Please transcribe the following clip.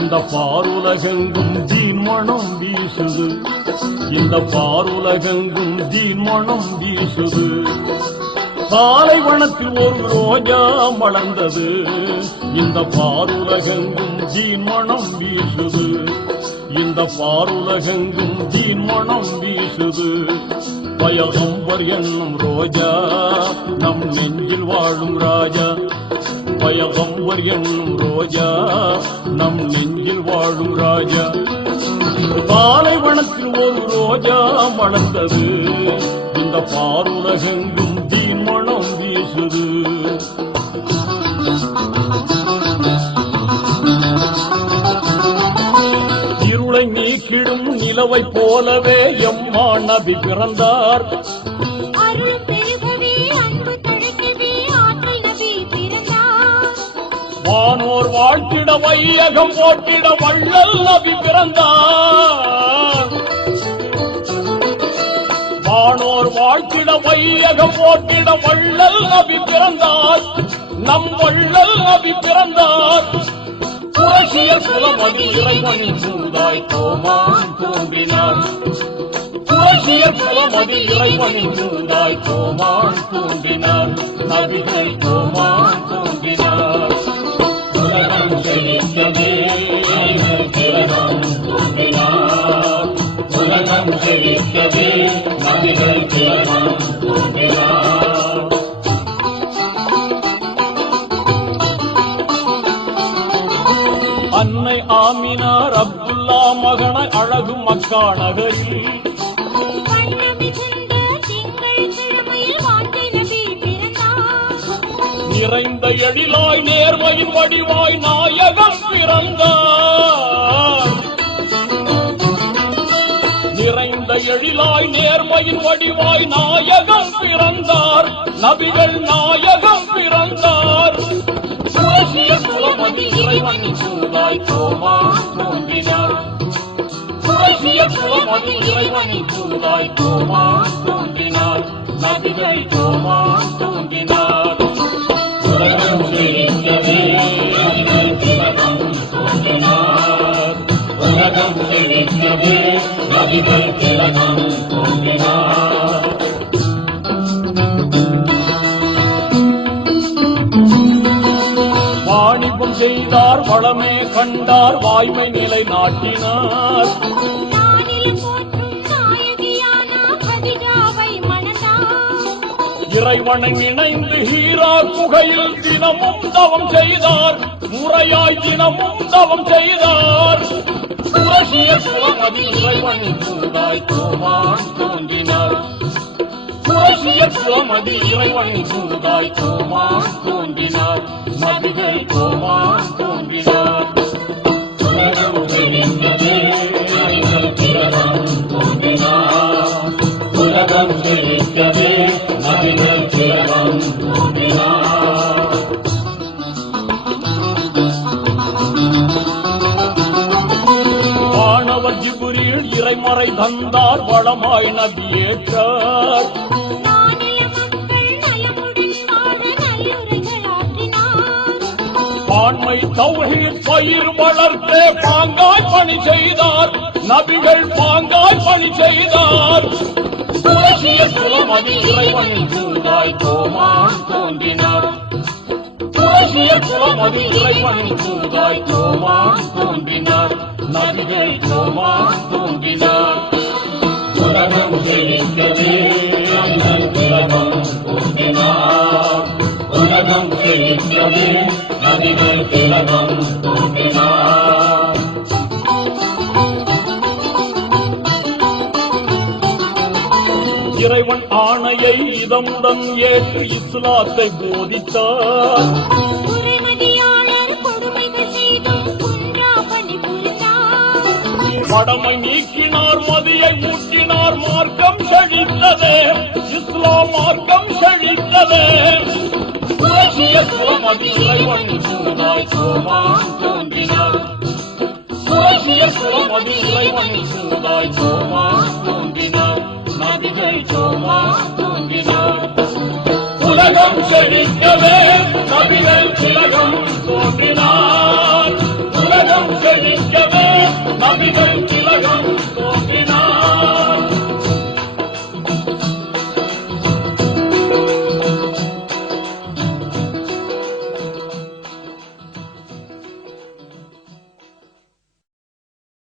இந்த பாருலகெங்கும் தீன் மனம் வீசுது, இந்த பாருலகெங்கும் தீன் மனம் வீசுது. பாலைவனத்தில் ஒரு ரோஜா மலர்ந்தது, இந்த பாருலகெங்கும் தீன் மனம் வீசுது, இந்த பாருலகெங்கும் தீன் மனம் வீசுது. பயகம்பர் என்னும் ரோஜா நம் நெஞ்சில் வாழும் ராஜா, பயகம்பர் என்னும் ரோஜா நம் நெஞ்சில் வாழும் ராஜா. பாலைவனத்தில் ஒரு ரோஜா மலர்ந்தது, இந்த பாருலகெங்கும் தீன் மனம் வீசுது. இருளை நீக்கிடும் நிலவை போலவே எம்மா நபி பிறந்தார். வானோர் வாழ்த்திட வையகம் போட்டிட வள்ளல் நபி பிறந்தார். வானோர் வாழ்த்திட வையகம் போட்டிட வள்ளல் நபி பிறந்தார், நம் வள்ளல் நபி பிறந்தார். புரட்சியர் குலமதி இறைவனின் சூதாய் கோமான் தோன்றினார், புரட்சியர் குலமதி இறைவனின் சூதாய் கோமான் தோன்றினார், நபிகள் கோமான் தோன்றினார். உலகம் செழிக்கவே திலகம் தோன்றினார், உலகம் செழிக்கவே நபிகள் திலகம் தோன்றினார். அன்னை ஆமினார் அப்துல்லா மகனை அழகு மக்கா நகரில் நிறைந்த எழிலாய் நேர்மையின் வடிவாய் நாயகம் பிறந்தார். நிறைந்த எழிலாய் நேர்மையின் வடிவாய் நாயகம் பிறந்தார், நபிகள் நாயகம் பிறந்தார். புரட்சிய குலமதி இறைவனின் சூதாய் கோமான் தோன்றினார், புரட்சிய குலமதி இறைவனின் சூதாய் கோமான் தோன்றினார், நபிகள் கோமான் தோன்றினார். உலகம் செழிக்கவே திலகம் தோன்றினார், உலகம் செழிக்கவே நபிகள் திலகம் தோன்றினார். வாணிபம் செய்தார், வளமே கண்டார், வாய்மை நிலை நாட்டினார். இறைவனை இணைந்து ஹீரா குகையில் தினமும் தவம் செய்தார், முறையாய் தினமும் தவம் செய்தார். புரட்சிய குலமதி இறைவனின் சூதாய் கோமான் தோன்றினார், புரட்சிய குலமதி இறைவனின் சூதாய் கோமான் தோன்றினார், நபிகள் கோமான் தோன்றினார். உலகம் செழிக்கவே திலகம் தோன்றினார், உலகம் செழிக்கவே நபிகள் திலகம் தோன்றினார். வானவர் ஜிப்ரீல் இறைமறை தந்தார், வளமாய் நபியேற்றார். பான்மை தௌஹீத் பயிர் வளர்த்தே பாங்காய் பணி செய்தார், நபிகள் பாங்காய் பணி செய்தார். புரட்சிய குலமதி இறைவனின் சூதாய் கோமான் தோன்றினார், புரட்சிய குலமதி இறைவனின் சூதாய் கோமான் தோன்றினார், நபிகள் கோமான் தோன்றினார். உலகம் செழிக்கவே திலகம் தோன்றினார், உலகம் செழிக்கவே நபிகள் திலகம் தோன்றினார். இறைவன் ஆணையை இதமுடன் ஏற்று இஸ்லாத்தை போதித்தார். படமை நீக்கினார், மதியை ஊற்றினார், மார்க்கம் செழித்ததே, இஸ்லாம் மார்க்கம் செழித்ததே. புரட்சிய குலமதி இறைவனின் சூதாய் கோமான் தோன்றினார், புரட்சிய குலமதி இறைவனின் சூதாய் கோமான் தோன்றினார், நபிகள் கோமான் தோன்றினார். உலகம் செழிக்கவே நபிகள் திலகம் தோன்றினார், உலகம் செழி சுவாமிகள்